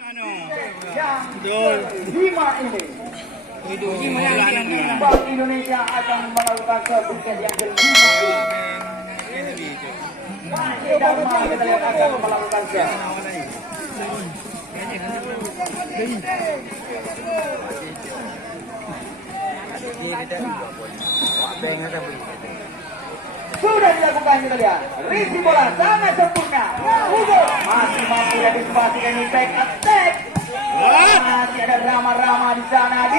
Yang kelima ini, Bank Indonesia akan melakukan sertifikat yang kelima. Masih Dharma kita lihat akan melakukan sertifikat. Sudah dilakukan kita lihat. Risi bola sangat sempurna. Masih mampu dan dipastikan ini back attack. Masih ada rama-rama di sana.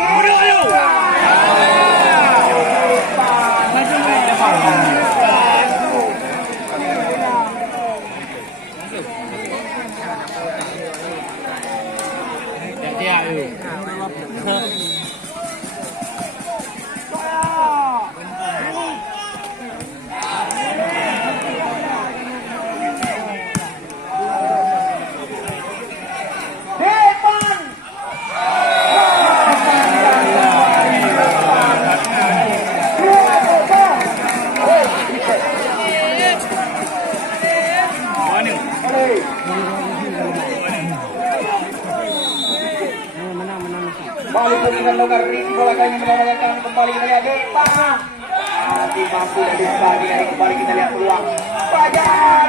Balik dengan longgar risi bola kali ini mendapatkan kembali kita lihat Jeumpa. Masih mampu dan dibagi dari kembali kita lihat peluang Fajar.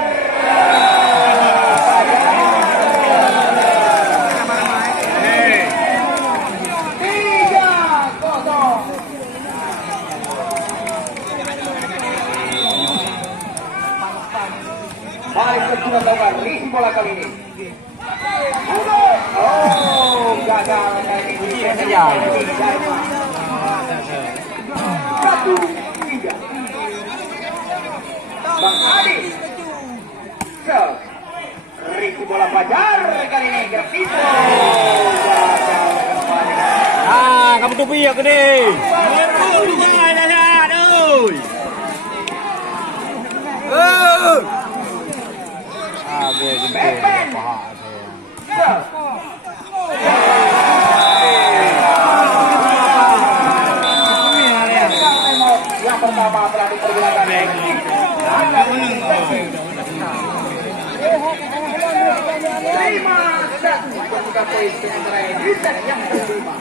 Balik dengan longgar risi bola kali ini. Oh, gagal dari saja. 1-3. Bang Adi. Risi bola Fajar kali ini grafito. Kamu tuh piye gede. Yang pertama telah dipergunakan terima dan membuka poin sementara di set yang kelima.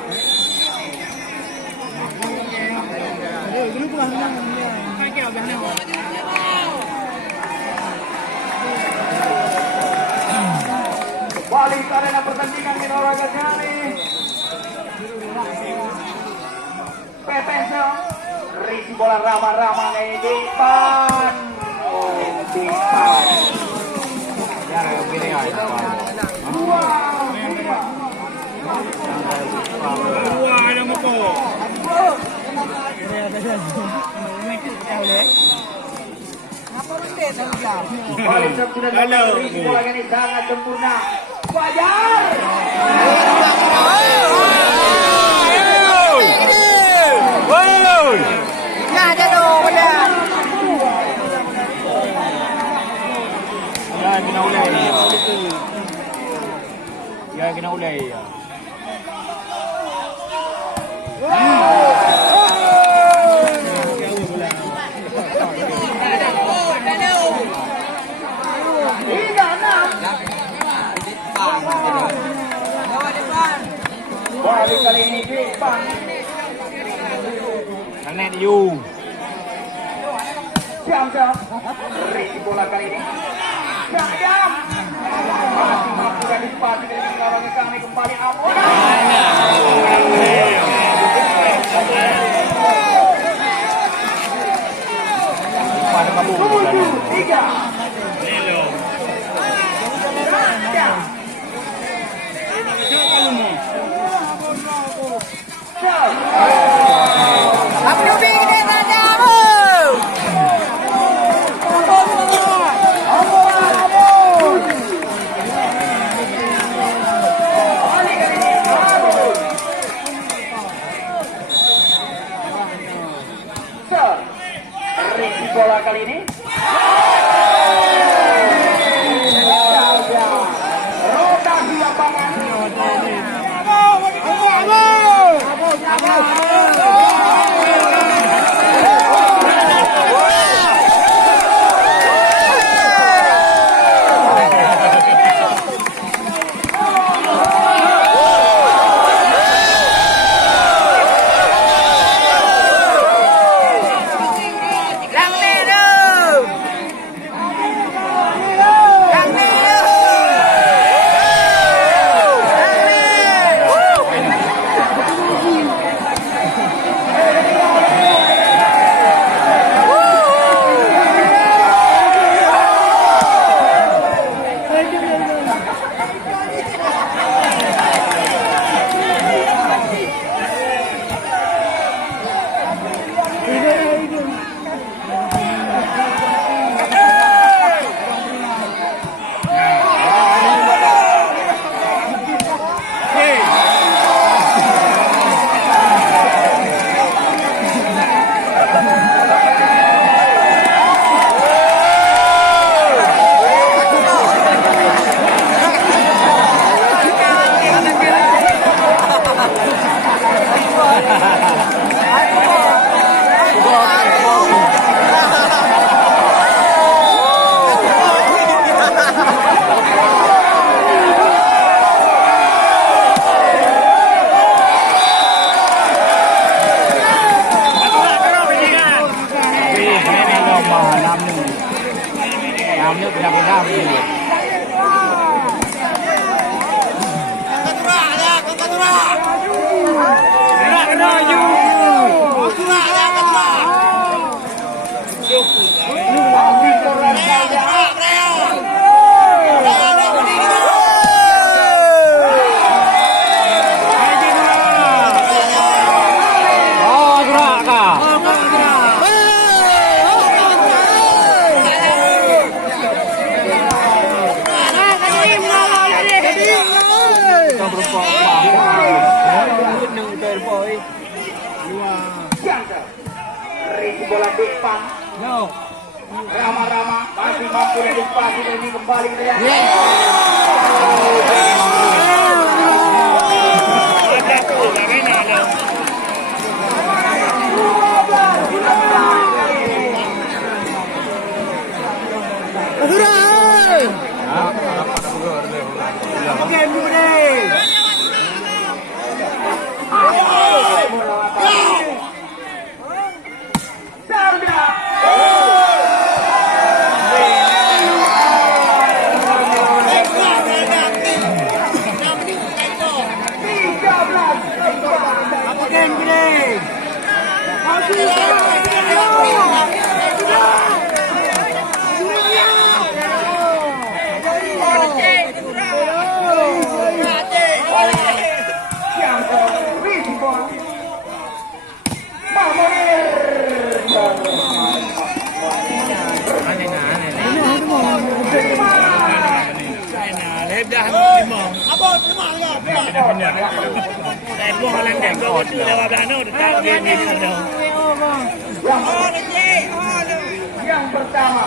Balik arena pertandingan olahraga kali. Petensel risi bola rama-rama ini di depan. Oh, di depan. Balik sudah risi bola ini sangat sempurna. Fajar. Nah, jatuh benar. Ya kena ulai. Ya kena ulai. Balik kali ini di depan. Net you. Jam-jam. Risi bola kali ini. Jam-jam. Masih mampu dan dipastikan dengan lawangan kami kembali aman. Pada kamu. 7-3. Apa lebih gede saja, Bu? Risi bola kali ini. Rotasi lapangan. Jamnya beda-beda begini. Gerak kena you. Risi bola depan. Rama-rama masih mampu antisipasi dan ini kembali ke dia. Yang pertama